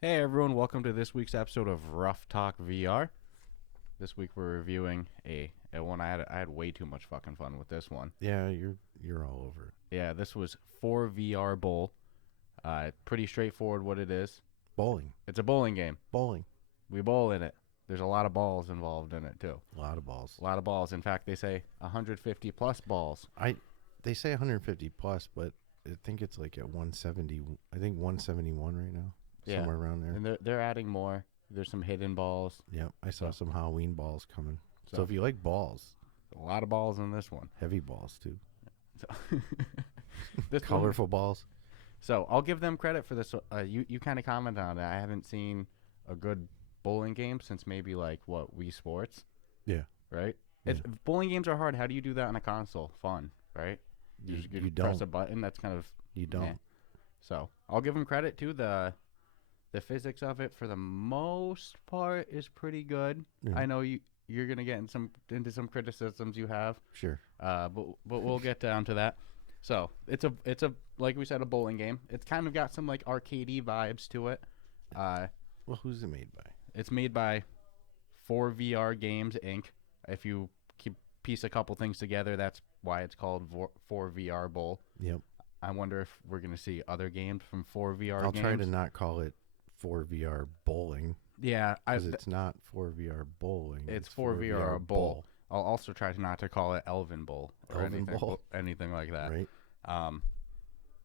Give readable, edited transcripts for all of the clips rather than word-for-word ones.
Hey everyone, welcome to this week's episode of Ruff Talk VR. This week we're reviewing a one I had way too much fucking fun with this one. Yeah, you're all over it. Yeah, this was ForeVR Bowl. Pretty straightforward what it is. Bowling. It's a bowling game. Bowling. We bowl in it. There's a lot of balls involved in it too. A lot of balls. A lot of balls. In fact, they say 150 plus balls. They say 150 plus, but I think it's like at 170. I think 171 right now. Yeah. Somewhere around there. And they're adding more. There's some hidden balls. Yep. I saw some Halloween balls coming. So- So if you like balls, A lot of balls in this one. heavy balls too. So this one- Colorful balls. So I'll give them credit for this. You kind of commented on it. I haven't seen a good bowling game since maybe like Wii Sports. Yeah. Right. Yeah. Bowling games are hard. How do you do that on a console? Fun, right? You press don't. a button. That's kind of You don't. meh. So I'll give them credit too. The physics of it for the most part is pretty good. Yeah. I know you're gonna get into some criticisms you have. Sure. But we'll get down to that. So it's a like we said, a bowling game. It's kind of got some like arcadey vibes to it. Well, who's it made by? It's made by ForeVR Games Inc. If you piece a couple things together, that's why it's called ForeVR Bowl. Yep. I wonder if we're gonna see other games from ForeVR I'll Games. try to not call it 4VR bowling Yeah, because it's not 4VR bowling. it's ForeVR Bowl. I'll also try not to call it Elven Bowl or Elven Bowl. anything like that. Right.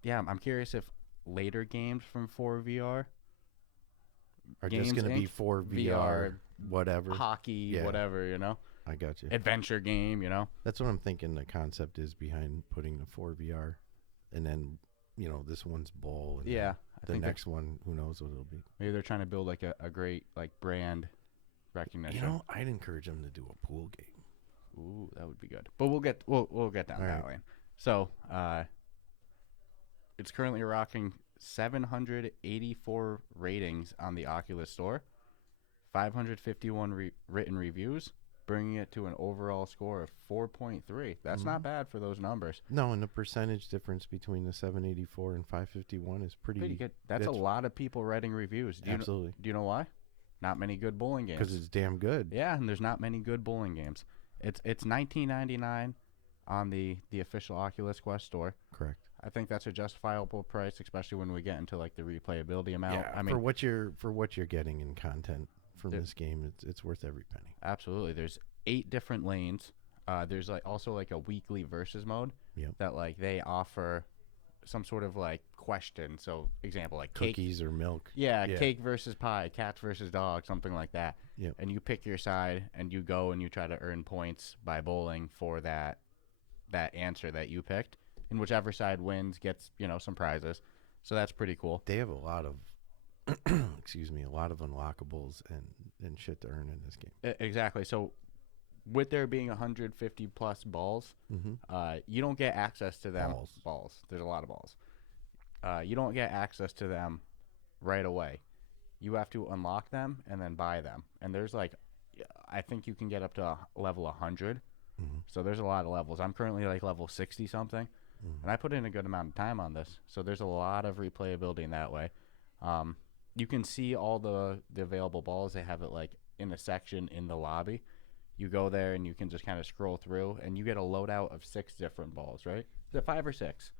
Yeah, I'm curious if later games from 4VR Are Games just going to be Inc. 4VR, whatever. hockey, Yeah. whatever, I got you. adventure game, That's what I'm thinking the concept is behind putting the 4VR. And then, this one's bowl. And Yeah, I the think next one, who knows what it'll be. maybe they're trying to build like a great like brand recognition. I'd encourage them to do a pool game. Ooh, that would be good. But we'll get down All that right. lane. So, it's currently rocking 784 ratings on the Oculus Store, 551 written reviews, bringing it to an overall score of 4.3. That's not bad for those numbers. No, and the percentage difference between the 784 and 551 is pretty Pretty good. That's a lot of people writing reviews. Absolutely. Do you know why? Not many good bowling games. Because it's damn good. Yeah, and there's not many good bowling games. It's $19.99 on the official Oculus Quest store. Correct. I think that's a justifiable price, especially when we get into like the replayability amount. Yeah, I mean, for what you're getting in content from this game, it's worth every penny. absolutely. There's 8 different lanes. There's like also like a weekly versus mode Yep. that like they offer some sort of like question. So example like cake. Cookies or milk. Yeah, Yeah. cake versus pie, cats versus dogs, something like that. Yep. And you pick your side and you go and you try to earn points by bowling for that answer that you picked. And whichever side wins gets, some prizes. So that's pretty cool. They have a lot of excuse me, a lot of unlockables and shit to earn in this game. Exactly. So with there being 150 plus balls, you don't get access to them. Balls. There's a lot of balls. You don't get access to them right away. You have to unlock them and then buy them. And there's like, I think you can get up to level 100. So there's a lot of levels. I'm currently like level 60 something. And I put in a good amount of time on this. So there's a lot of replayability in that way. You can see all the available balls. They have it like in a section in the lobby. You go there and you can just kind of scroll through and you get a loadout of 6 different balls, right? Is it 5 or 6?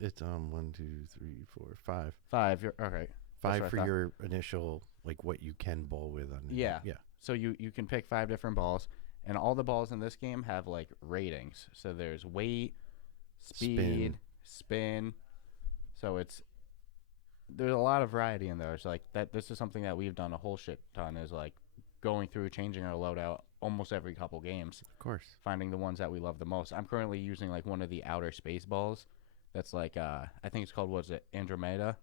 It's 1, 2, 3, 4, 5. 5. Okay. 5 for your initial, like what you can bowl with. Yeah. Yeah. So you can pick 5 different balls, and all the balls in this game have like ratings. So there's weight, speed, spin. So there's a lot of variety in there. It's like that. This is something that we've done a whole shit ton, is like going through changing our loadout almost every couple games, Of course. finding the ones that we love the most. I'm currently using like one of the outer space balls. That's like I think it's called, what's it, Andromeda.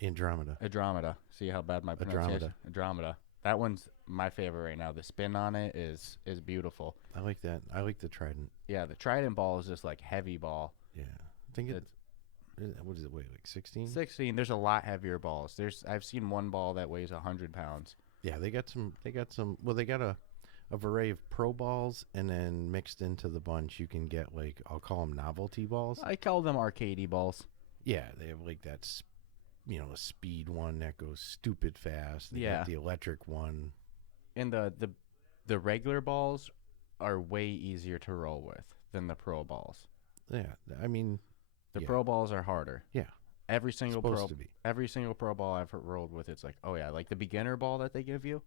See how bad my pronunciation. Andromeda. That one's my favorite right now. The spin on it is beautiful. I like that. I like the Trident. Yeah, the Trident ball is just like heavy ball. Yeah. I think what does it weigh, like 16? 16. There's a lot heavier balls. I've seen one ball that weighs 100 pounds. Yeah, they got some. Well, they got a array of pro balls, and then mixed into the bunch, you can get like, I'll call them novelty balls. I call them arcadey balls. Yeah, they have like that a speed one that goes stupid fast. They Yeah. got the electric one. And the regular balls are way easier to roll with than the pro balls. Yeah, I mean, The pro balls are harder. Yeah. Every single Supposed to be. every single pro ball I've rolled with, it's like, oh yeah, like the beginner ball that they give you.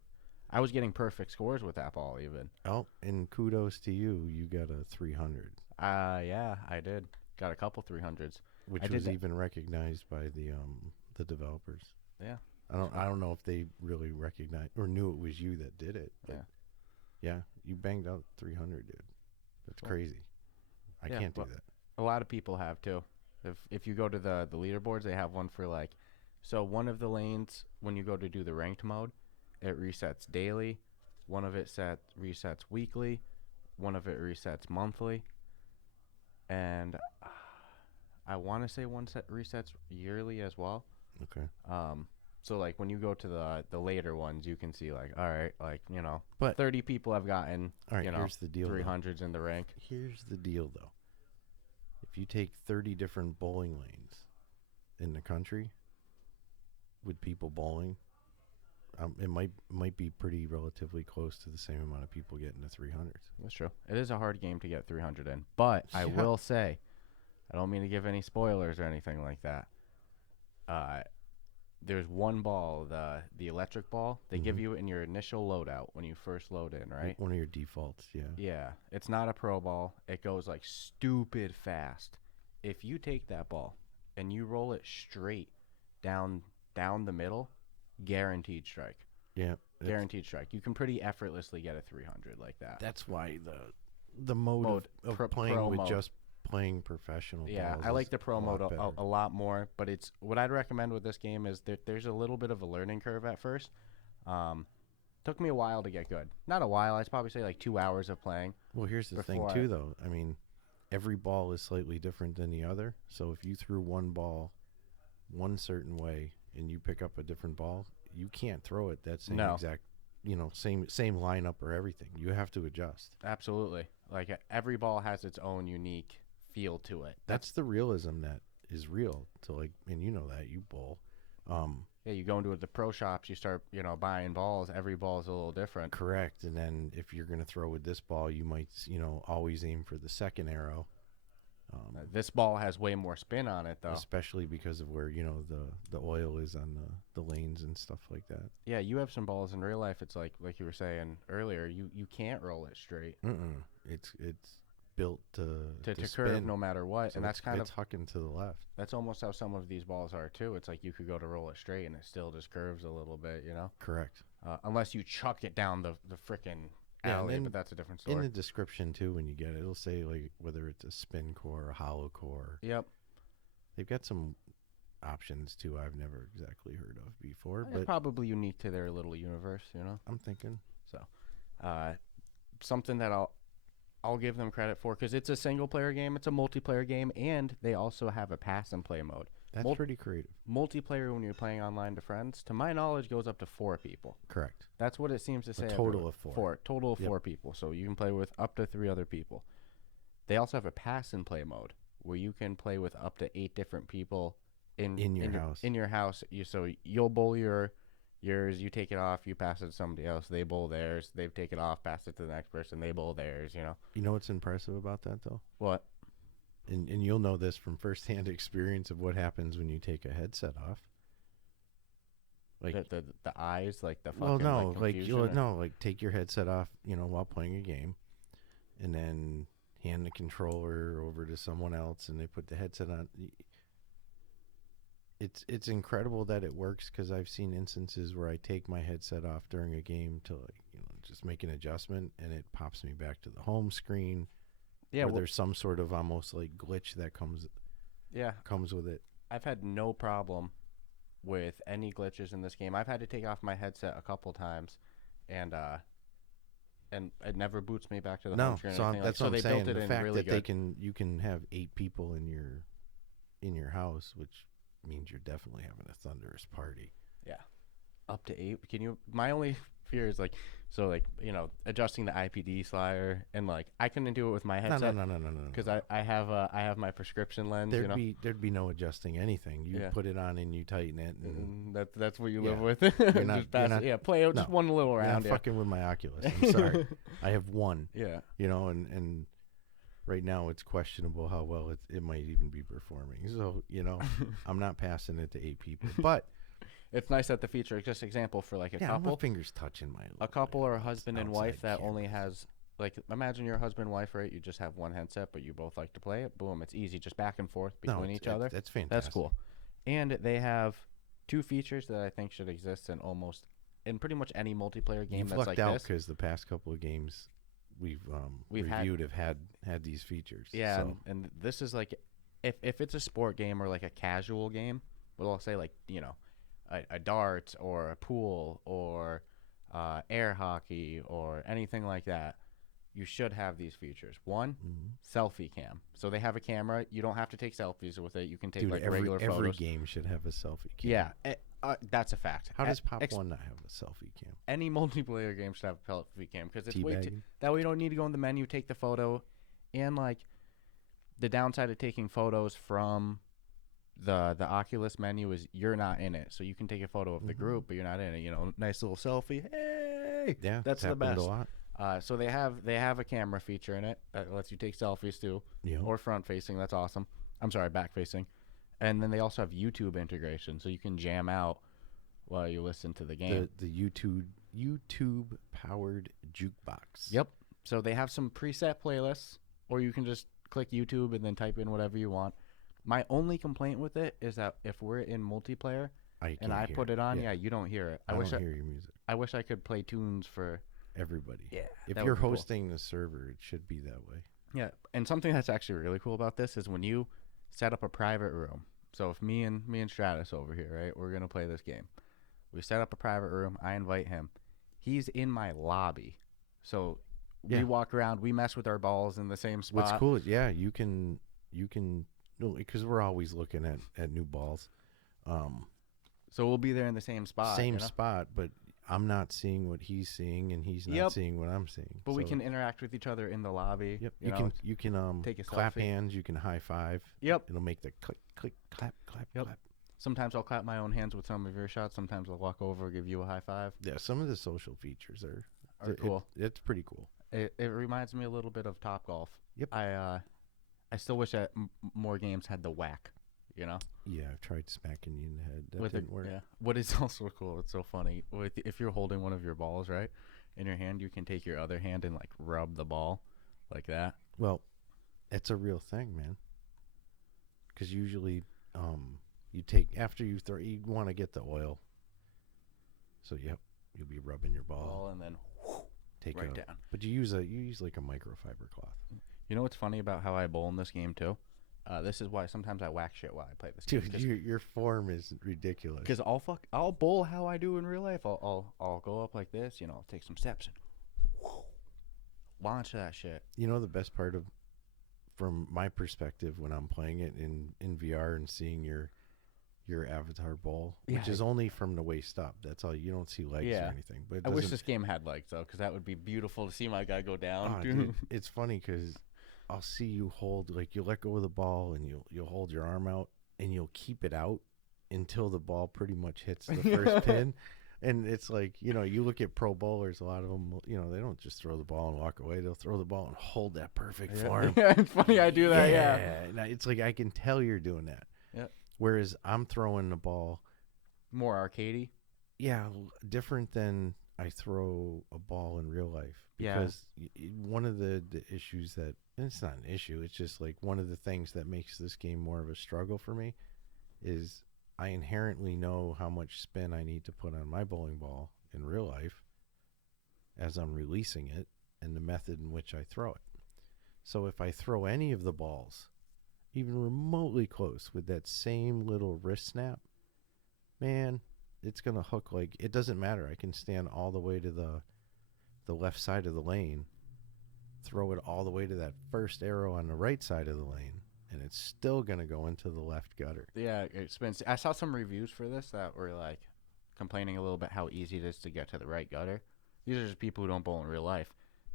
I was getting perfect scores with that ball even. Oh, and kudos to you. You got a 300. Yeah, I did. Got a couple 300s. Which was even recognized by the developers. Yeah. I don't know if they really recognized or knew it was you that did it. Yeah. Yeah, you banged out 300, dude. That's crazy. I can't do that. A lot of people have too. If you go to the leaderboards, they have one for like, so one of the lanes when you go to do the ranked mode, it resets daily. One of it resets weekly. One of it resets monthly. And I want to say one set resets yearly as well. Okay. So like when you go to the later ones, you can see like, all right, like, but 30 people have gotten, all right, here's the deal, 300s in the rank. Here's the deal though. If you take 30 different bowling lanes in the country with people bowling, it might be pretty relatively close to the same amount of people getting the 300s. That's true. It is a hard game to get 300 in, but I will say, I don't mean to give any spoilers or anything like that. There's one ball, the electric ball, they give you in your initial loadout when you first load in, right? One of your defaults, yeah. Yeah, it's not a pro ball. It goes like stupid fast. If you take that ball and you roll it straight down the middle, guaranteed strike. Yeah. Guaranteed strike. You can pretty effortlessly get a 300 like that. That's why the mode of playing with just playing professional balls. I like the pro mode a lot more, but it's what I'd recommend with this game is that there's a little bit of a learning curve at first. Took me a while to get good. Not a while. I'd probably say like 2 hours of playing. Well, here's the thing too, though. I mean, every ball is slightly different than the other. So if you threw one ball one certain way and you pick up a different ball, you can't throw it that same exact, same lineup or everything. You have to adjust. Absolutely. Like every ball has its own unique feel to it. That's the realism that is real to and you know that you bowl. Yeah, you go into the pro shops, you start, buying balls. Every ball is a little different. Correct. And then if you're going to throw with this ball, you might, always aim for the second arrow. This ball has way more spin on it, though. Especially because of where, the oil is on the lanes and stuff like that. Yeah, you have some balls in real life. It's like you were saying earlier, you can't roll it straight. It's built to curve no matter what. So and that's kind of hucking to the left. That's almost how some of these balls are, too. It's like you could go to roll it straight and it still just curves a little bit, Correct. Unless you chuck it down the frickin' alley, but that's a different story. In the description, too, when you get it, it'll say whether it's a spin core or hollow core. Yep. They've got some options, too, I've never exactly heard of before. It's probably unique to their little universe, I'm thinking. So, something that I'll give them credit for, because it's a single-player game, it's a multiplayer game, and they also have a pass-and-play mode. That's pretty creative. Multiplayer, when you're playing online to friends, to my knowledge, goes up to 4 people. Correct. That's what it seems to say. A total of 4. Total of 4 people, so you can play with up to 3 other people. They also have a pass-and-play mode, where you can play with up to 8 different people in your house. In your house. So you'll bowl yours, you take it off, you pass it to somebody else, they bowl theirs, they take it off, pass it to the next person, they bowl theirs, You know what's impressive about that, though? What? And you'll know this from firsthand experience of what happens when you take a headset off. Like the eyes, like the fucking take your headset off, while playing a game, and then hand the controller over to someone else, and they put the headset on. It's incredible that it works, because I've seen instances where I take my headset off during a game to just make an adjustment, and it pops me back to the home screen. Yeah, or there's some sort of almost like glitch that comes with it. I've had no problem with any glitches in this game. I've had to take off my headset a couple times, and it never boots me back to the home screen. That's what I'm saying. The fact that you can have 8 people in your house, which means you're definitely having a thunderous party. Yeah. Up to 8. Can you? My only fear is like, so like, you know, adjusting the IPD slider, and like I couldn't do it with my headset. No. Because I have my prescription lens. There'd be no adjusting anything. You put it on and you tighten it. And that's what you live with. You're not, play out just one little round. I'm fucking with my Oculus. I'm sorry. I have one. Yeah. You know, and right now it's questionable how well it might even be performing. So, you know, I'm not passing it to 8 people. But it's nice that the feature, just example for like a couple. My fingers touching a couple or a husband and wife that only has, like, imagine you're a husband and wife, right? You just have one headset, but you both like to play it. Boom, it's easy, just back and forth between each other. That's fantastic. That's cool. And they have 2 features that I think should exist in pretty much any multiplayer game that's like this. You've lucked out because the past couple of games we've reviewed have had these features. Yeah, so. and this is like, if it's a sport game or like a casual game, well, I'll say like, you know, a darts or a pool or air hockey or anything like that, you should have these features. One, Selfie Cam. So they have a camera. You don't have to take selfies with it. You can take regular photos. Every game should have a selfie cam. Yeah, that's a fact. How does Pop 1 not have a selfie cam? Any multiplayer game should have a selfie cam because it's Teabagging. that way you don't need to go in the menu, take the photo, and like the downside of taking photos from the Oculus menu is you're not in it, so you can take a photo of the group, but you're not in it. You know, nice little selfie. Hey, yeah, that's the best. A lot. So they have a camera feature in it that lets you take selfies too, or front facing. That's awesome. I'm sorry, back facing. And then they also have YouTube integration, so you can jam out while you listen to the game. The YouTube powered jukebox. Yep. So they have some preset playlists, or you can just click YouTube and then type in whatever you want. My only complaint with it is that if we're in multiplayer and I put it on, you don't hear it. I don't hear your music. I wish I could play tunes for everybody. Yeah. If you're hosting the server, it should be that way. Yeah. And something that's actually really cool about this is when you set up a private room. So if me and Stratus over here, right, we're going to play this game. We set up a private room. I invite him. He's in my lobby. So we walk around. We mess with our balls in the same spot. What's cool is, you can because we're always looking at new balls. So we'll be there in the same spot. Spot, but I'm not seeing what he's seeing, and he's not seeing what I'm seeing. But we can interact with each other in the lobby. Yep. You can take a clap selfie. hands. You can high five. Yep. It'll make the click, click, clap, clap, clap. Sometimes I'll clap my own hands with some of your shots. Sometimes I'll walk over, give you a high five. Yeah, some of the social features are cool. It's pretty cool. It reminds me a little bit of Top Golf. Yep. I still wish that more games had the whack, you know? Yeah, I've tried smacking you in the head. That didn't work. Yeah. What is also cool, it's so funny, if you're holding one of your balls, right, in your hand, you can take your other hand and, like, rub the ball like that. Well, it's a real thing, man. Because usually you take, after you throw, you want to get the oil. So, you'll be rubbing your ball. And then take right down. But you use like a microfiber cloth. You know what's funny about how I bowl in this game too? This is why sometimes I whack shit while I play this game. Dude, your form is ridiculous. Because I'll bowl how I do in real life. I'll go up like this, you know, I'll take some steps and launch that shit. You know the best part from my perspective when I'm playing it in VR and seeing your avatar bowl, which is only from the waist up. That's all. You don't see legs or anything. But I wish this game had legs though, because that would be beautiful to see my guy go down. Oh, dude, it's funny because I'll see you hold, like, you let go of the ball and you'll hold your arm out and you'll keep it out until the ball pretty much hits the first pin. And it's like, you know, you look at pro bowlers, a lot of them, you know, they don't just throw the ball and walk away. They'll throw the ball and hold that perfect form. Yeah, it's funny I do that, yeah. It's like I can tell you're doing that. Yeah. Whereas I'm throwing the ball. More arcadey? Yeah, different than I throw a ball in real life. Because one of the issues that, and it's not an issue, it's just like one of the things that makes this game more of a struggle for me is I inherently know how much spin I need to put on my bowling ball in real life as I'm releasing it and the method in which I throw it. So if I throw any of the balls even remotely close with that same little wrist snap, man, it's going to hook. Like, it doesn't matter. I can stand all the way to the left side of the lane, throw it all the way to that first arrow on the right side of the lane, and it's still going to go into the left gutter. Yeah, it spins. I saw some reviews for this that were like complaining a little bit how easy it is to get to the right gutter. These are just people who don't bowl in real life.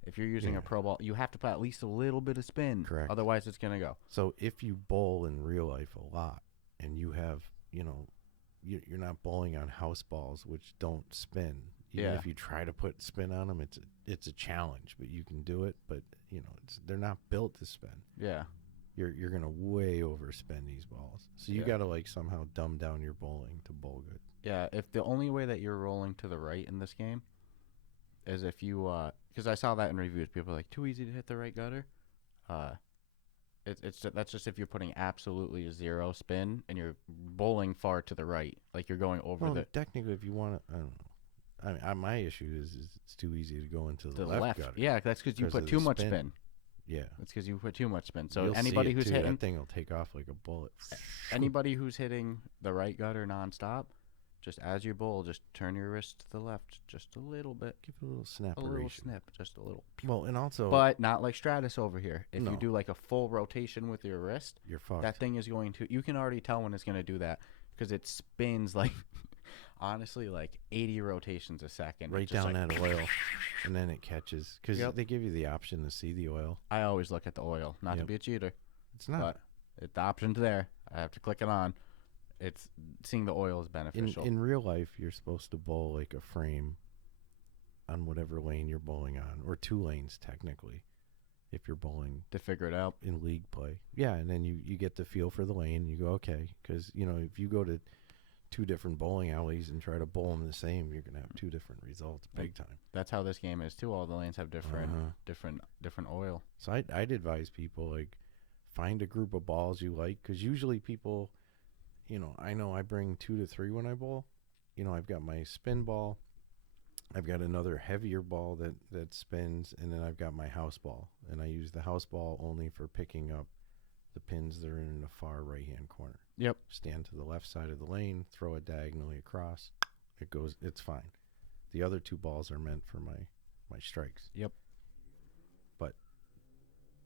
If you're using a pro ball, you have to put at least a little bit of spin. Correct. Otherwise, it's going to go. So if you bowl in real life a lot and you have, you're not bowling on house balls, which don't spin. Even if you try to put spin on them, it's a challenge, but you can do it. But, they're not built to spin. Yeah. You're going to way overspin these balls. So you got to, like, somehow dumb down your bowling to bowl good. Yeah, if the only way that you're rolling to the right in this game is if you, because I saw that in reviews, people are like, too easy to hit the right gutter. That's just if you're putting absolutely zero spin and you're bowling far to the right, like you're going over technically, if you want to, I don't know. I mean, my issue is it's too easy to go into the left gutter. Yeah, that's because you put too much spin. Yeah, it's because you put too much spin. So you'll anybody who's hitting that thing will take off like a bullet. Anybody who's hitting the right gutter nonstop, just as you bowl, just turn your wrist to the left just a little bit. Give it a little snap. A little snip, just a little. Well, and also, but not like Stratus over here. If you do like a full rotation with your wrist, you're fucked. That thing is going to. You can already tell when it's going to do that because it spins like. Honestly, like 80 rotations a second. Right down that oil, and then it catches. Because they give you the option to see the oil. I always look at the oil, not to be a cheater. It's not. But the option's there. I have to click it on. It's seeing the oil is beneficial. In real life, you're supposed to bowl like a frame on whatever lane you're bowling on, or 2 lanes technically, if you're bowling. To figure it out. In league play. Yeah, and then you get the feel for the lane, and you go, okay. Because, if you go to 2 different bowling alleys and try to bowl them the same, you're gonna have 2 different results, big time. That's how this game is too. All the lanes have different oil. So I'd advise people, like, find a group of balls you like, because usually people, I know I bring 2 to 3 when I bowl. I've got my spin ball, I've got another heavier ball that spins, and then I've got my house ball, and I use the house ball only for picking up the pins that are in the far right-hand corner. Yep. Stand to the left side of the lane, throw it diagonally across. It's fine. The other 2 balls are meant for my strikes. Yep. But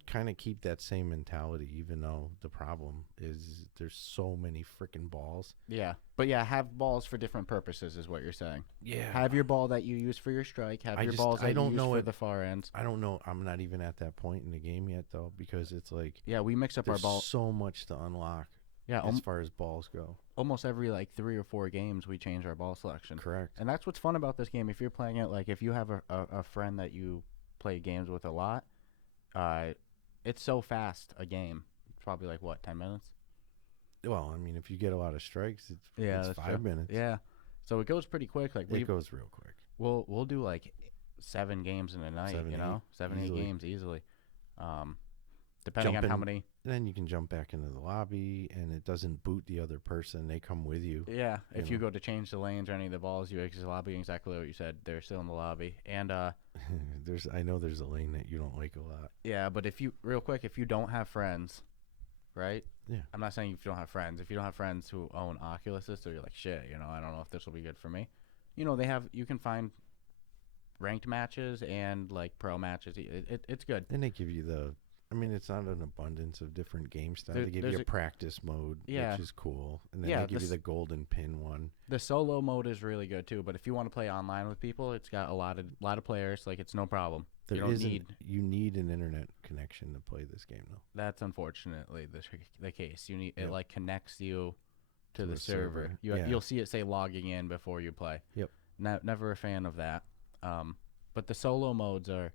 kind of keep that same mentality, even though the problem is there's so many freaking balls. Yeah. But yeah, have balls for different purposes is what you're saying. Yeah. Have your ball that you use for your strike. Have your balls that you use for the far ends. I don't know. I'm not even at that point in the game yet, though, because it's like... Yeah, we mix up our ball. So much to unlock. Yeah, as far as balls go. Almost every 3 or 4 games, we change our ball selection. Correct. And that's what's fun about this game. If you're playing it, if you have a friend that you play games with a lot, it's so fast a game. It's probably 10 minutes? Well, I mean, if you get a lot of strikes, it's 5 minutes. Yeah. So it goes pretty quick. It goes real quick. We'll do 7 games in a night, 7, 8 games easily. Depending on how many. And then you can jump back into the lobby, and it doesn't boot the other person. They come with you. Yeah. If you go to change the lanes or any of the balls, you exit the lobby, exactly what you said. They're still in the lobby. And I know there's a lane that you don't like a lot. Yeah, but if you don't have friends, right? Yeah. I'm not saying if you don't have friends. If you don't have friends who own Oculuses, so you're like, shit, I don't know if this will be good for me. You can find ranked matches and pro matches. It's good. And they give you it's not an abundance of different game styles. They give you a practice mode, which is cool. And then they give you the golden pin one. The solo mode is really good too, but if you want to play online with people, it's got a lot of players. It's no problem. You need an internet connection to play this game, though. That's unfortunately the case. You need it connects you to the server. You'll see it say logging in before you play. Yep. Never a fan of that. But the solo modes are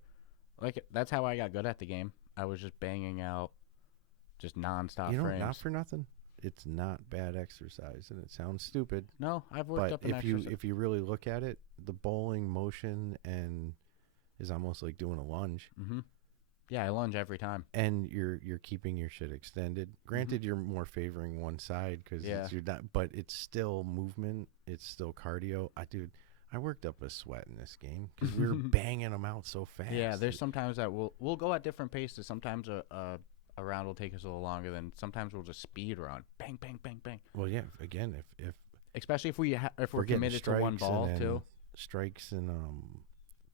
that's how I got good at the game. I was just banging out just nonstop frames. Not for nothing. It's not bad exercise, and it sounds stupid. No, I've worked up an exercise. If you really look at it, the bowling motion is almost like doing a lunge. Mm-hmm. Yeah, I lunge every time. And you're keeping your shit extended. Granted, you're more favoring one side because you're not, but it's still movement. It's still cardio. I worked up a sweat in this game because we were banging them out so fast. Yeah, there's sometimes that we'll go at different paces. Sometimes a round will take us a little longer than sometimes we'll just speed run. Bang, bang, bang, bang. Well, yeah. Again, if especially if we're committed to one ball too. Strikes and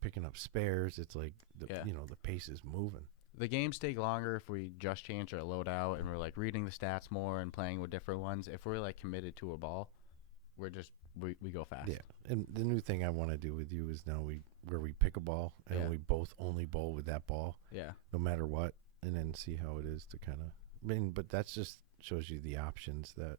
picking up spares, it's like the pace is moving. The games take longer if we just change our loadout and we're reading the stats more and playing with different ones. If we're committed to a ball, we go fast. Yeah, and the new thing I want to do with you is now where we pick a ball and we both only bowl with that ball. Yeah. No matter what, and then see how it is to kind of. I mean, but that's just shows you the options that.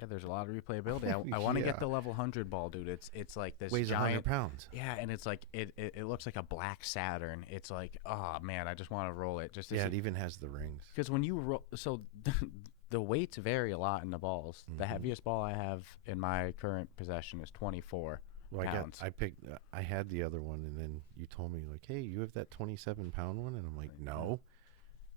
Yeah, there's a lot of replayability. I want to get the level 100 ball, dude. It's like this weighs giant 100 pounds. Yeah, and it's like it looks like a black Saturn. It's like, oh man, I just want to roll it. Just it even has the rings. Because when you roll, so the weights vary a lot in the balls. The heaviest ball I have in my current possession is 24 pounds. I had the other one, and then you told me like, hey, you have that 27-pound one, and I'm like, no,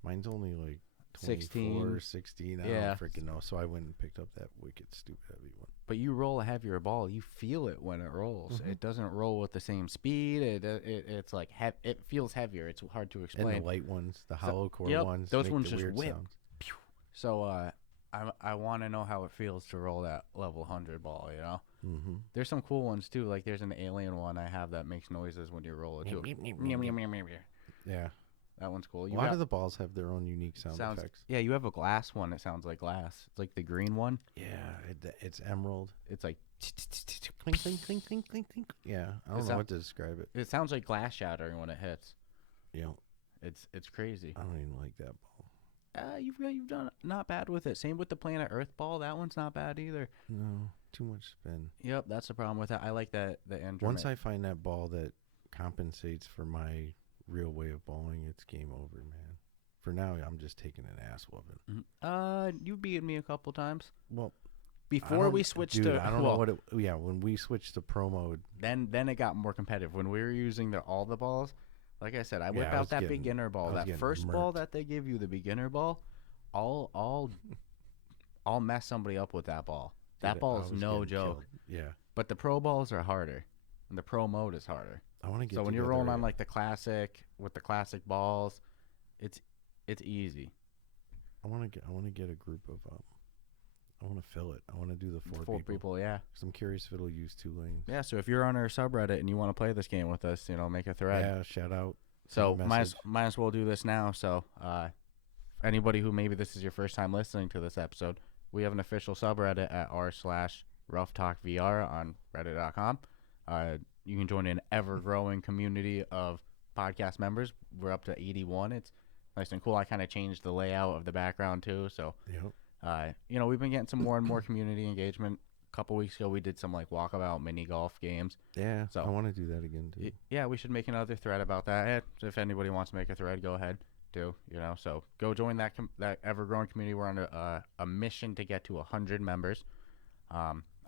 mine's only like 24, 16. I don't freaking know. So I went and picked up that wicked stupid heavy one. But you roll a heavier ball, you feel it when it rolls. It doesn't roll with the same speed. It's like it feels heavier. It's hard to explain. And the light ones, the hollow core ones, those ones just whip. Sounds. So I want to know how it feels to roll that level 100 ball. You know, there's some cool ones too. Like there's an alien one I have that makes noises when you roll it too. Yeah. That one's cool. A lot of the balls have their own unique sound effects. Yeah, you have a glass one. It sounds like glass. It's like the green one. Yeah, it's emerald. It's like clink, clink, clink, clink, clink, clink. Yeah, I don't know what to describe it. It sounds like glass shattering when it hits. Yeah, it's crazy. I don't even like that ball. You've done not bad with it. Same with the Planet Earth ball. That one's not bad either. No, too much spin. Yep, that's the problem with that. I like the Android. Once I find that ball that compensates for my real way of bowling, it's game over, man. For now, I'm just taking an ass whooping. You beat me a couple times. Well, before we switched to I don't know what it. Yeah, when we switched to pro mode, then it got more competitive. When we were using all the balls, like I said, I whip out that beginner ball. That first ball that they give you, the beginner ball, I'll mess somebody up with that ball. That ball is no joke. Killed. Yeah, but the pro balls are harder, and the pro mode is harder. I want to get. So when you're rolling on like the classic with the classic balls, it's easy. I want to get a group of. I want to fill it. I want to do the four people. Yeah. Because I'm curious if it'll use 2 lanes. Yeah. So if you're on our subreddit and you want to play this game with us, make a thread. Yeah. Shout out. So might as well do this now. So anybody who maybe this is your first time listening to this episode, we have an official subreddit at r/Ruff Talk VR on reddit.com. You can join an ever-growing community of podcast members. We're up to 81. It's nice and cool. I kind of changed the layout of the background too. So, we've been getting some more and more community engagement. A couple weeks ago, we did some like walkabout mini golf games. Yeah, so I want to do that again too. Yeah, we should make another thread about that. If anybody wants to make a thread, go ahead. So go join that ever-growing community. We're on a mission to get to 100 members.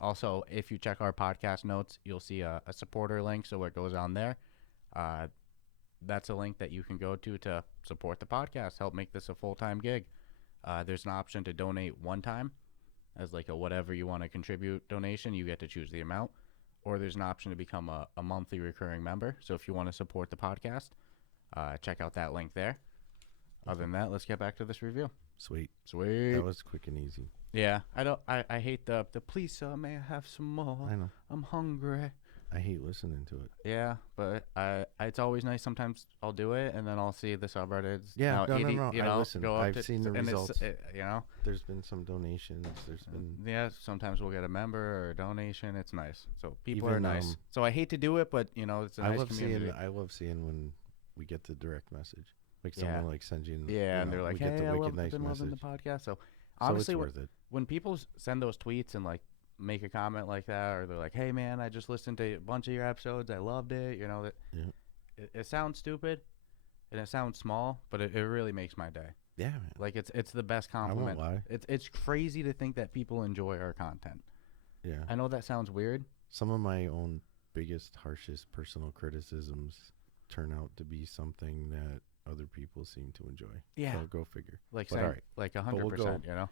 Also, if you check our podcast notes, you'll see a supporter link. So it goes on there. That's a link that you can go to support the podcast, help make this a full-time gig. There's an option to donate one time as like a whatever you want to contribute donation. You get to choose the amount. Or there's an option to become a monthly recurring member. So if you want to support the podcast, check out that link there. Other than that, let's get back to this review. Sweet. That was quick and easy. Yeah, I hate the please may I have some more? I know. I'm hungry. I hate listening to it. Yeah, but it's always nice. Sometimes I'll do it, and then I'll see the subreddits. Yeah, no. I listen. I've seen the results. It's, there's been some donations. There's been sometimes we'll get a member or a donation. It's nice. So people Even, are nice. So I hate to do it, but it's a nice community. I love seeing when we get the direct message, like someone like sends you. And they're like, "Hey, I've been loving the podcast." So honestly, it's worth it. When people send those tweets and like make a comment like that, or they're like, "Hey man, I just listened to a bunch of your episodes. I loved it." It sounds stupid and it sounds small, but it really makes my day. Yeah, man. Like it's the best compliment. I won't lie. It's crazy to think that people enjoy our content. Yeah. I know that sounds weird. Some of my own biggest, harshest personal criticisms turn out to be something that other people seem to enjoy. Yeah. So go figure. Like 100%,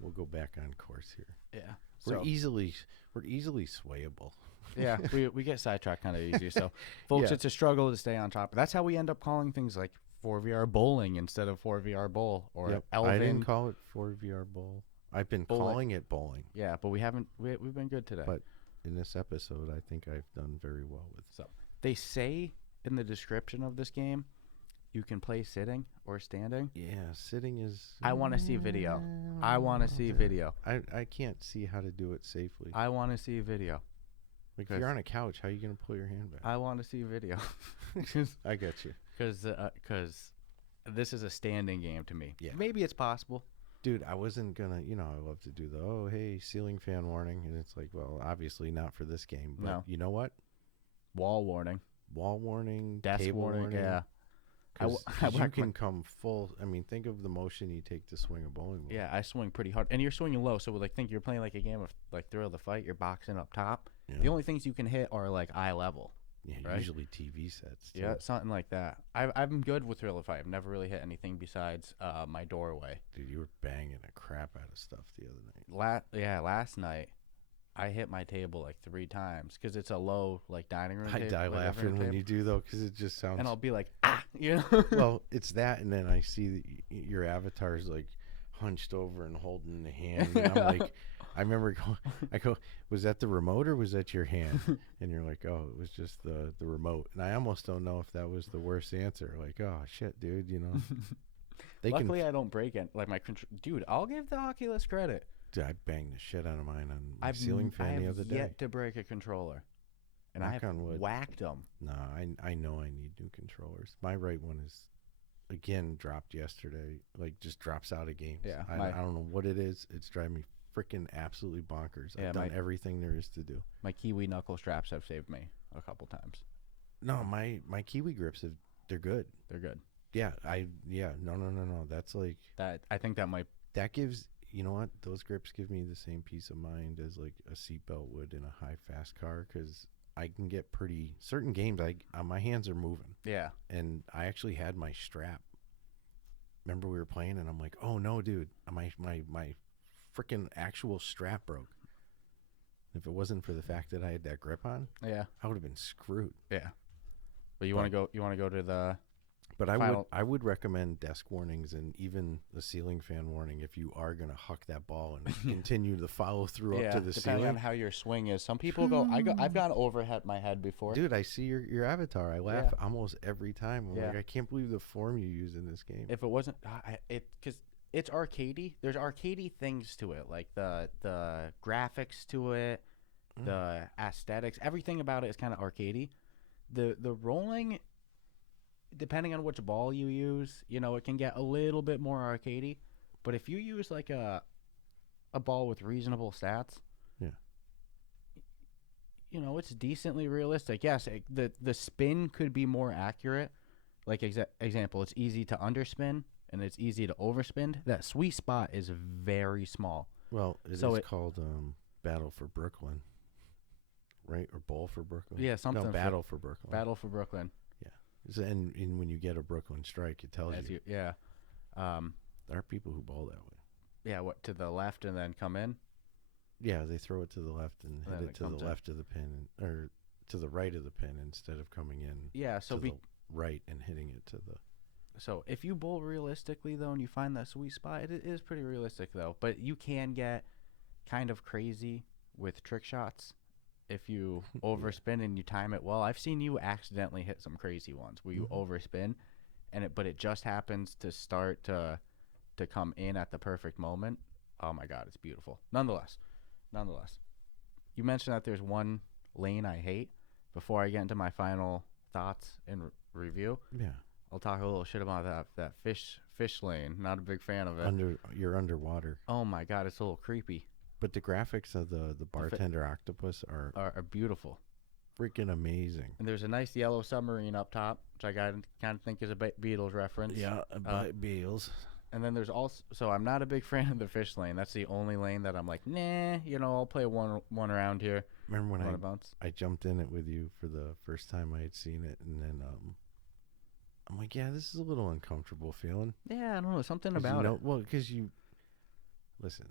We'll go back on course here. Yeah. We're easily swayable. Yeah, we get sidetracked kind of easy. So, folks, It's a struggle to stay on top. That's how we end up calling things like ForeVR Bowling instead of ForeVR Bowl or Elvin. I didn't call it ForeVR Bowl. I've been calling it bowling. Yeah, but we haven't. We've been good today. But in this episode, I think I've done very well with. So they say in the description of this game, you can play sitting or standing. Yeah, sitting is... I want to see video. I want to see video. I can't see how to do it safely. I want to see video. Like, if you're on a couch, how are you going to pull your hand back? I want to see video. I get you. Because this is a standing game to me. Yeah. Maybe it's possible. Dude, I wasn't going to, I love to do the, hey, ceiling fan warning. And it's like, well, obviously not for this game. But no. You know what? Wall warning. Wall warning. Desk table warning. Yeah. Because you can come full. I mean, think of the motion you take to swing a bowling ball. Yeah, I swing pretty hard. And you're swinging low. So, think you're playing like a game of, Thrill of the Fight. You're boxing up top. Yeah. The only things you can hit are, eye level. Yeah, right? Usually TV sets, too. Yeah, something like that. I'm good with Thrill of the Fight. I've never really hit anything besides my doorway. Dude, you were banging a crap out of stuff the other night. Last night, I hit my table 3 times because it's a low dining room table. I die laughing when you do, though, because it just sounds... And I'll be like, ah, Well, it's that, and then I see your avatar's, hunched over and holding the hand, and I'm like... I remember I go, was that the remote or was that your hand? And you're like, oh, it was just the remote. And I almost don't know if that was the worst answer. Like, oh, shit, dude, Luckily, I don't break it. My control. Dude, I'll give the Oculus credit. Dude, I banged the shit out of mine on my ceiling fan the other day. I have yet to break a controller. And I have whacked them. No, I know I need new controllers. My right one is, again, dropped yesterday. Just drops out of games. Yeah, I don't know what it is. It's driving me freaking absolutely bonkers. Yeah, I've done everything there is to do. My Kiwi knuckle straps have saved me a couple times. No, my Kiwi grips they're good. They're good. Yeah, no. That's that. I think that gives, you know what? Those grips give me the same peace of mind as a seatbelt would in a high fast car, because I can get certain games. My hands are moving. Yeah. And I actually had my strap. Remember we were playing, and I'm like, oh no, dude, my freaking actual strap broke. If it wasn't for the fact that I had that grip on, yeah, I would have been screwed. Yeah. But you want to go to the... But I would recommend desk warnings and even the ceiling fan warning if you are going to huck that ball and continue to follow through up to the depending ceiling. on how your swing is. Some people go... I've gone over my head before. Dude, I see your avatar. I laugh almost every time. I'm like, I can't believe the form you use in this game. If it wasn't... Because it's arcadey. There's arcadey things to it, like the graphics to it, the aesthetics. Everything about it is kind of arcadey. The rolling... Depending on which ball you use, it can get a little bit more arcadey. But if you use a ball with reasonable stats, it's decently realistic. Yes, the spin could be more accurate. Example, it's easy to underspin and it's easy to overspin. That sweet spot is very small. Well, it's called Battle for Brooklyn, right? Or Bowl for Brooklyn? Yeah, something. No, Battle for Brooklyn. Battle for Brooklyn. And when you get a Brooklyn strike, it tells you. Yeah. There are people who bowl that way. Yeah, what, to the left and then come in? Yeah, they throw it to the left and hit it to the left of the pin, or to the right of the pin instead of coming in to the right and hitting it to the... So if you bowl realistically, though, and you find that sweet spot, it is pretty realistic, though. But you can get kind of crazy with trick shots. If you overspin and you time it well. I've seen you accidentally hit some crazy ones where you overspin, but it just happens to start to come in at the perfect moment. Oh my God, it's beautiful. Nonetheless, you mentioned that there's one lane I hate. Before I get into my final thoughts and review, I'll talk a little shit about that fish lane. Not a big fan of it. You're underwater. Oh my God, it's a little creepy. But the graphics of the bartender octopus are beautiful. Freaking amazing. And there's a nice yellow submarine up top, which I kind of think is a Beatles reference. Yeah, Beatles. And then there's also... So I'm not a big fan of the fish lane. That's the only lane that I'm like, nah, I'll play one around here. Remember when I jumped in it with you for the first time I had seen it, and then I'm like, yeah, this is a little uncomfortable feeling. Yeah, I don't know. Something about it. Well, because you... Listen...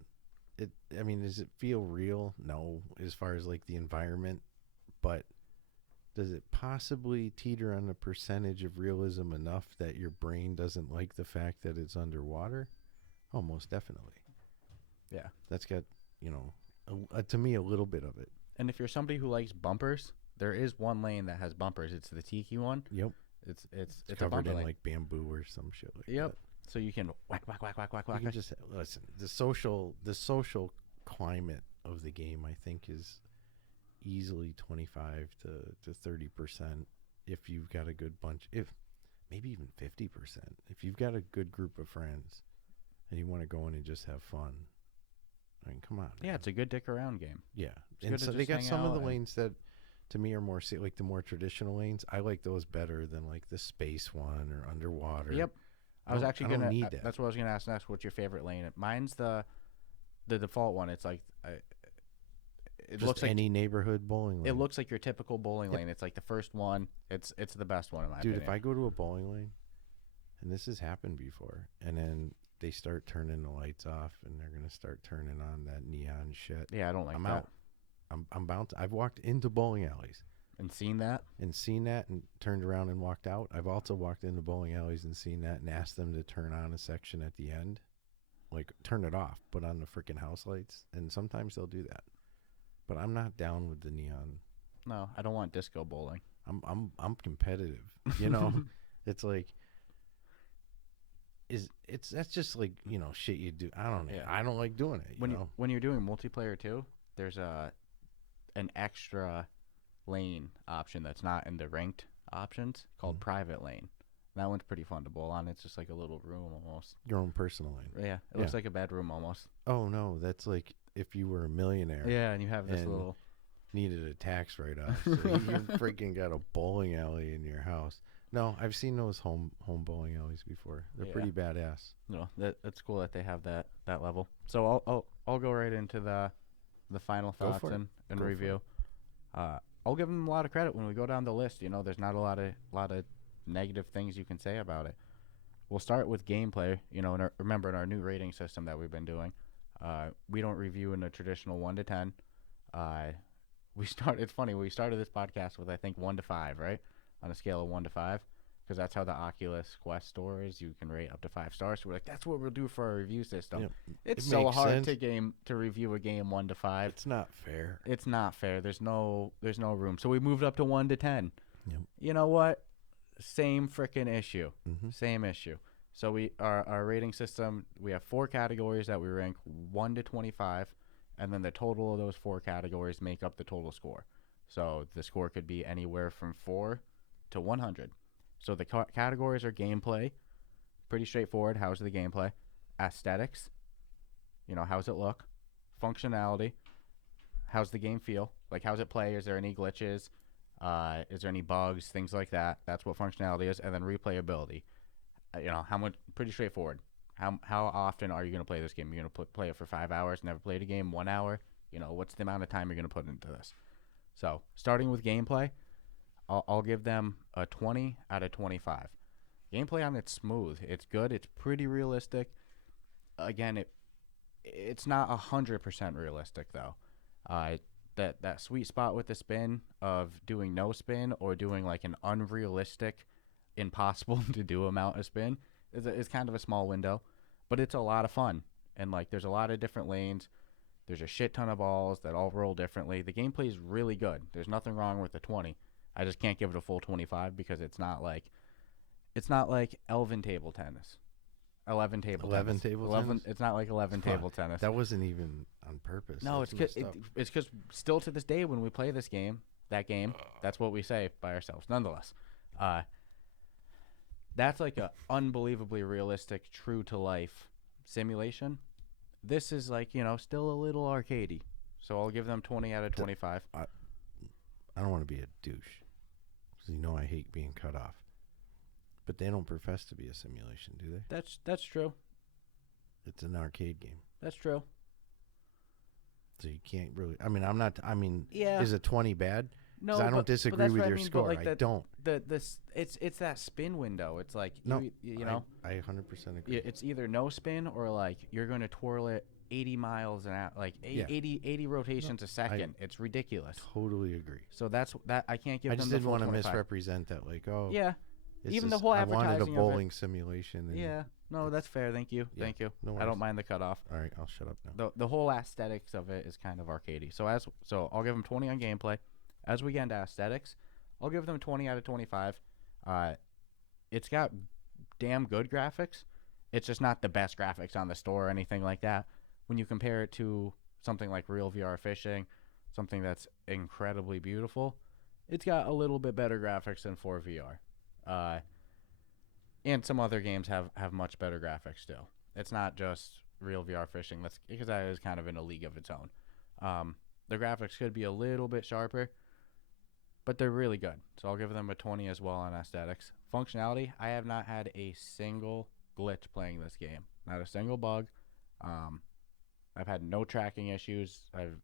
does it feel real? No, as far as the environment, but does it possibly teeter on a percentage of realism enough that your brain doesn't like the fact that it's underwater? Oh, most definitely. Yeah. That's got, to me, a little bit of it. And if you're somebody who likes bumpers, there is one lane that has bumpers. It's the Tiki one. Yep. It's covered a in lane. like bamboo or some shit like Yep. that. So you can whack. You can just listen. The social climate of the game, I think, is easily 25 to 30% if you've got a good bunch. If maybe even 50% if you've got a good group of friends and you want to go in and just have fun. I mean, come on. Yeah, man. it's a good dick around game. Yeah, It's and good to so they just got hang some of the out lanes that, to me, are more like the more traditional lanes. I like those better than like the space one or underwater. Yep. I was actually don't gonna. need that. That's what I was gonna ask next. What's your favorite lane? Mine's the default one. It's like it Just looks like any neighborhood bowling lane. it looks like your typical bowling Yep. lane. It's like the first one. It's the best one in my Dude, opinion. if I go to a bowling lane, and this has happened before, and then they start turning the lights off, and they're gonna start turning on that neon shit. Yeah, I don't like I'm that. out. I'm bound to. I've walked into bowling alleys And seen that. and seen that and turned around and walked out. I've also walked into bowling alleys and seen that and asked them to turn on a section at the end, like turn it off, put on the freaking house lights, and sometimes they'll do that. But I'm not down with the neon. No, I don't want disco bowling. I'm competitive. You know, it's like that's just like, you know, shit you do. I don't know. Yeah. I don't like doing it. When you're doing multiplayer too, there's an extra lane option that's not in the ranked options called private lane. That one's pretty fun to bowl on. It's just like a little room almost. Your own personal lane. Yeah, it looks like a bedroom almost. Oh no, that's like if you were a millionaire. Yeah, and you have this and little. Needed a tax write-off. So you freaking got a bowling alley in your house. No, I've seen those home bowling alleys before. They're pretty badass. No, that's cool that they have that level. So I'll go right into the final thoughts and review. I'll give them a lot of credit when we go down the list. You know, there's not a lot of negative things you can say about it. We'll start with gameplay. You know, remember in our new rating system that we've been doing, we don't review in a traditional 1 to 10. It's funny, we started this podcast with I think 1 to 5, right? On a scale of 1 to 5, because that's how the Oculus Quest store is. You can rate up to 5 stars. So we're like, that's what we'll do for our review system. Yep. It's It so makes hard sense. to review a game 1 to 5. It's not fair. It's not fair. There's no room. So we moved up to 1 to 10. Yep. You know what? Same freaking issue. Mm-hmm. Same issue. So our rating system, we have 4 categories that we rank 1 to 25, and then the total of those 4 categories make up the total score. So the score could be anywhere from 4 to 100. So the categories are gameplay, pretty straightforward. How's the gameplay? Aesthetics, you know, how's it look? Functionality, how's the game feel? Like, how's it play? Is there any glitches? Is there any bugs? Things like that. That's what functionality is. And then replayability. You know, how much? Pretty straightforward. How often are you going to play this game? You're going to play it for 5 hours, never played a game, 1 hour? You know, what's the amount of time you're going to put into this? So, starting with gameplay, I'll give them a 20 out of 25. Gameplay on it's smooth. It's good. It's pretty realistic. Again, it's not 100% realistic, though. That sweet spot with the spin of doing no spin or doing like an unrealistic, impossible to do amount of spin is kind of a small window, but it's a lot of fun. And like, there's a lot of different lanes. There's a shit ton of balls that all roll differently. The gameplay is really good. There's nothing wrong with the 20. I just can't give it a full 25 because it's not like Elven table tennis. 11 table tennis. It's not like 11 table tennis. That wasn't even on purpose. No, That's it's because still to this day when we play this game, that's what we say by ourselves. Nonetheless, that's like a unbelievably realistic, true to life simulation. This is like, you know, still a little arcadey. So I'll give them 20 out of 25. I don't want to be a douche, because you know I hate being cut off. But they don't profess to be a simulation, do they? That's true. It's an arcade game. That's true. So you can't really. I mean, I'm not. I mean, Yeah. Is a 20 bad? No, I don't but disagree that's with what your I mean, but, score. like, I don't. It's that spin window. It's like No, you know. I 100% agree. It's either no spin or like you're going to twirl it 80 miles an hour, like 80 rotations a second. It's ridiculous. Totally agree. So that's that. I can't give I them just the didn't full want to 25. misrepresent that. Like, oh, Yeah. it's Even the just- whole I advertising wanted a of it. bowling simulation. And Yeah. No, that's fair. Thank you. Yeah, Thank you. no I don't worries. mind the cutoff. All right, I'll shut up now. The whole aesthetics of it is kind of arcadey. So I'll give them 20 on gameplay. As we get into aesthetics, I'll give them 20 out of 25. it's got damn good graphics. It's just not the best graphics on the store or anything like that. When you compare it to something like Real VR Fishing, something that's incredibly beautiful, it's got a little bit better graphics than ForeVR. And some other games have much better graphics still. It's not just Real VR Fishing. That's because that is kind of in a league of its own. The graphics could be a little bit sharper, but they're really good. So I'll give them a 20 as well on aesthetics. Functionality, I have not had a single glitch playing this game. Not a single bug. I've had no tracking issues. I've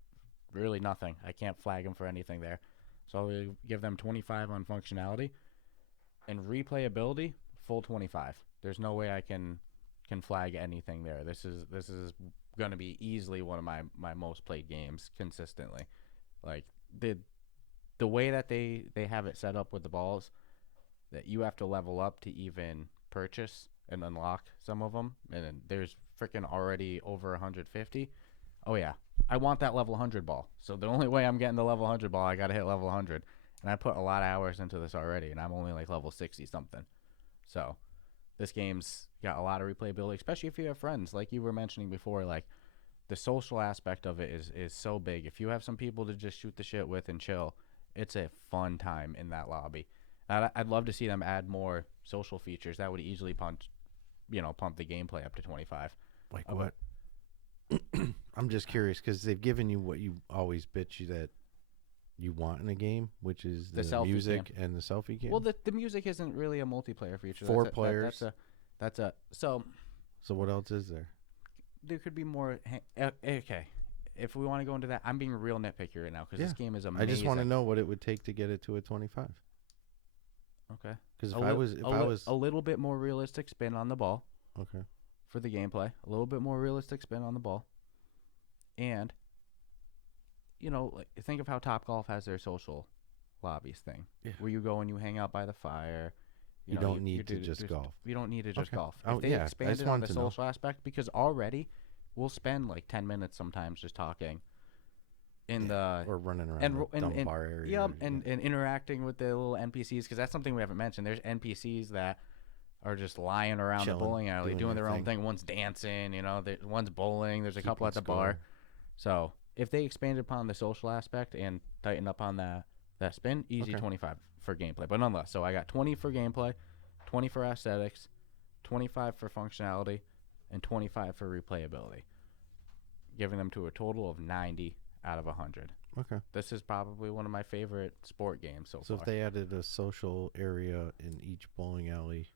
really nothing. I can't flag them for anything there. So I'll give them 25 on functionality. And replayability, full 25. There's no way I can flag anything there. This is going to be easily one of my most played games consistently. Like the way that they have it set up with the balls, that you have to level up to even purchase and unlock some of them, and then there's freaking already over 150. Oh yeah, I want that level 100 ball. So the only way I'm getting the level 100 ball, I gotta hit level 100, and I put a lot of hours into this already, and I'm only like level 60 something. So this game's got a lot of replayability, especially if you have friends, like you were mentioning before. Like the social aspect of it is so big. If you have some people to just shoot the shit with and chill, it's a fun time in that lobby. I'd love to see them add more social features that would easily pump the gameplay up to 25. Like what? I'm just curious because they've given you what you always bitch you that you want in a game, which is the music cam. And the selfie cam. Well, the music isn't really a multiplayer feature. 4 players. So what else is there? There could be more. Okay, if we want to go into that, I'm being real nitpicky right now because this game is amazing. I just want to know what it would take to get it to a 25. Okay. Because if I was a little bit more realistic spin on the ball. Okay. For the gameplay, a little bit more realistic spin on the ball, and think of how Topgolf has their social lobbies thing, where you go and you hang out by the fire. You don't need to just golf. You don't need to just golf. Oh, if they expanded on the social aspect, because already we'll spend like 10 minutes sometimes just talking. Or running around the bar area. Yeah, and interacting with the little NPCs, because that's something we haven't mentioned. There's NPCs that are just lying around the bowling alley, doing their own thing. One's dancing, one's bowling. There's a couple at the bar. So if they expanded upon the social aspect and tighten up on that spin, easy 25 for gameplay. But nonetheless, so I got 20 for gameplay, 20 for aesthetics, 25 for functionality, and 25 for replayability, giving them to a total of 90 out of 100. Okay. This is probably one of my favorite sport games so far. So if they added a social area in each bowling alley,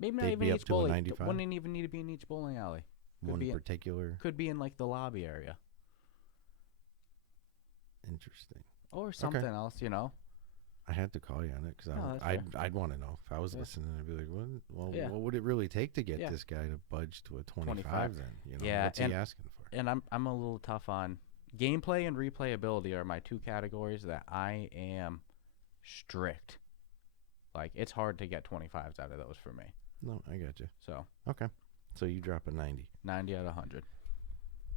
maybe not even each bowling. Wouldn't even need to be in each bowling alley. Could be in like the lobby area. Interesting. Or something else, I had to call you on it because I'd want to know. If I was listening, I'd be like, what would it really take to get this guy to budge to a 25 then? What's he asking for? And I'm a little tough on gameplay and replayability are my two categories that I am strict. Like, it's hard to get 25s out of those for me. No, I got you. So. Okay. So you drop a 90. 90 out of 100.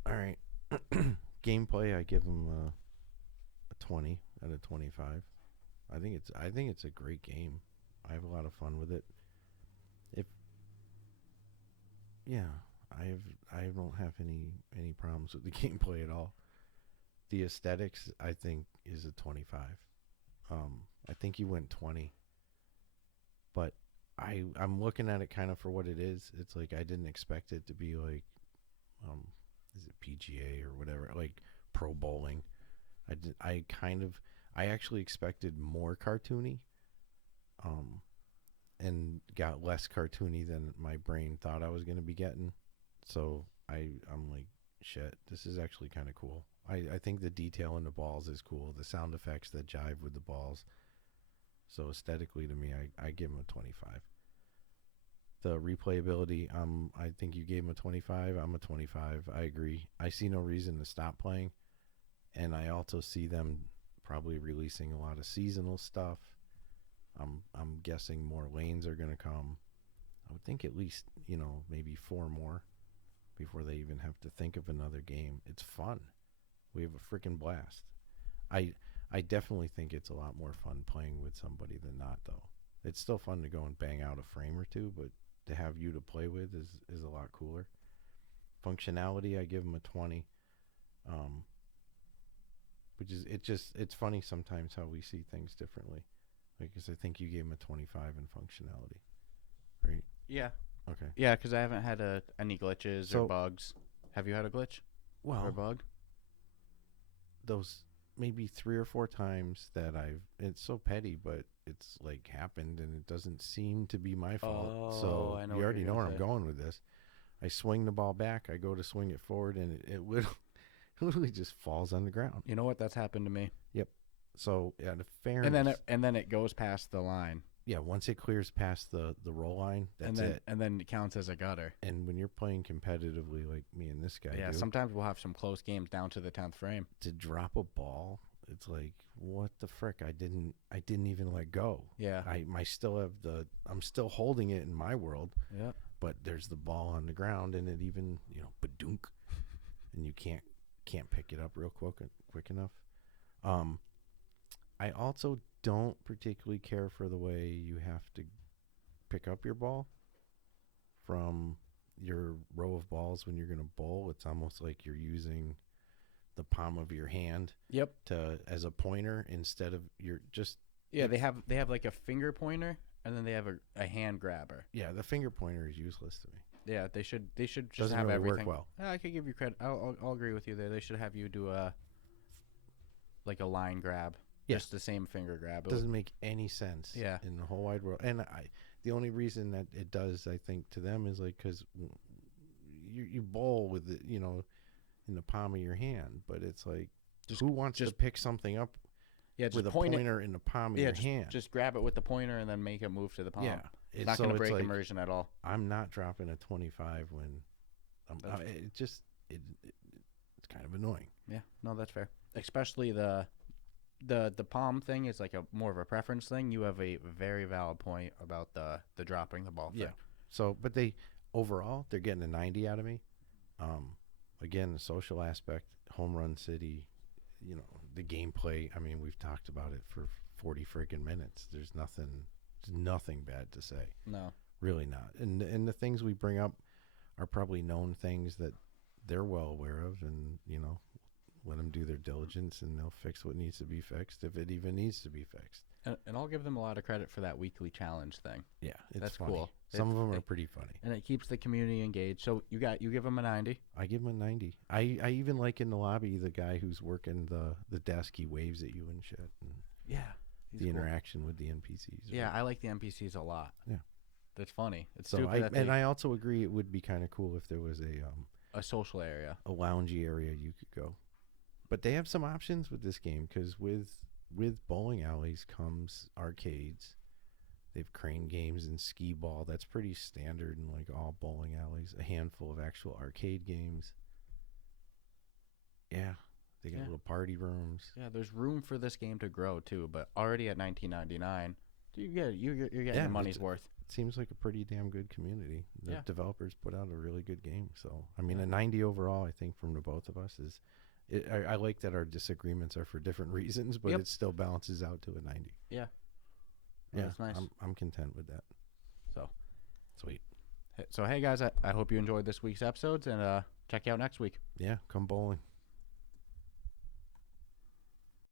All right. Gameplay, I give him a 20 out of 25. I think it's a great game. I have a lot of fun with it. I don't have any problems with the gameplay at all. The aesthetics, I think, is a 25. I think you went 20. But I'm looking at it kind of for what it is. It's like I didn't expect it to be like, is it PGA or whatever, like pro bowling. I actually expected more cartoony, and got less cartoony than my brain thought I was going to be getting. So I'm like, shit, this is actually kind of cool. I think the detail in the balls is cool. The sound effects that jive with the balls. So aesthetically, to me, I give him a 25. The replayability, I think you gave him a 25. I'm a 25. I agree. I see no reason to stop playing. And I also see them probably releasing a lot of seasonal stuff. I'm guessing more lanes are going to come. I would think at least, maybe 4 more before they even have to think of another game. It's fun. We have a freaking blast. I definitely think it's a lot more fun playing with somebody than not, though. It's still fun to go and bang out a frame or two, but to have you to play with is a lot cooler. Functionality, I give them a 20. Which is it's funny sometimes how we see things differently. Because I think you gave them a 25 in functionality, right? Yeah. Okay. Yeah, because I haven't had any glitches or bugs. Have you had a glitch? Or a bug? Those maybe 3 or 4 times that it's so petty, but it's like happened and it doesn't seem to be my fault. So you already know where I'm going with this. I swing the ball back, I go to swing it forward, and it literally just falls on the ground. You know what? That's happened to me. Yep. So yeah, the fairness. And then it goes past the line. Yeah, once it clears past the roll line, that's it. And then it counts as a gutter. And when you're playing competitively like me and this guy, sometimes we'll have some close games down to the 10th frame. To drop a ball, it's like, what the frick? I didn't even let go. Yeah. I'm still holding it in my world. Yeah. But there's the ball on the ground, and it even, badunk, and you can't pick it up real quick enough. I also don't particularly care for the way you have to pick up your ball from your row of balls when you're going to bowl. It's almost like you're using the palm of your hand as a pointer instead of they have like a finger pointer, and then they have a hand grabber. Yeah, the finger pointer is useless to me. Yeah, they should just Doesn't have really everything. Work well. I could give you credit. I'll agree with you there. They should have you do a line grab. Yeah. Just the same finger grab. It doesn't make any sense in the whole wide world. And the only reason that it does, I think, to them is like because you bowl with it, in the palm of your hand. But it's like, who wants to pick something up with a pointer in the palm of your hand? Just grab it with the pointer and then make it move to the palm. Yeah. It's not going to break immersion at all. I'm not dropping a 25 when it's kind of annoying. Yeah, no, that's fair. Especially the palm thing is like more of a preference thing. You have a very valid point about the dropping the ball thing. Yeah. So, but overall they're getting a 90 out of me. Again, the social aspect, home run city, the gameplay. I mean, we've talked about it for 40 freaking minutes. There's nothing bad to say. No, really not. And the things we bring up are probably known things that they're well aware of, and let them do their diligence, and they'll fix what needs to be fixed if it even needs to be fixed. And I'll give them a lot of credit for that weekly challenge thing. Yeah, that's funny. Cool. Some of them are pretty funny, and it keeps the community engaged. So you give them a 90. I give them a 90. I even like in the lobby the guy who's working the desk. He waves at you and shit. And the interaction with the NPCs. Yeah, I like the NPCs a lot. Yeah, that's funny. It's so stupid. I also agree it would be kind of cool if there was a social area, a loungy area you could go. But they have some options with this game because with bowling alleys comes arcades. They've crane games and skee ball. That's pretty standard in like all bowling alleys. A handful of actual arcade games. Yeah, they got little party rooms. Yeah, there's room for this game to grow too. But already at $19.99, you're getting your money's worth. It seems like a pretty damn good community. The developers put out a really good game. So I mean, a 90 overall, I think, from the both of us is. I like that our disagreements are for different reasons, but it still balances out to a 90. Yeah. Yeah, that's nice. I'm content with that. So, sweet. So, hey, guys, I hope you enjoyed this week's episodes, and check you out next week. Yeah, come bowling.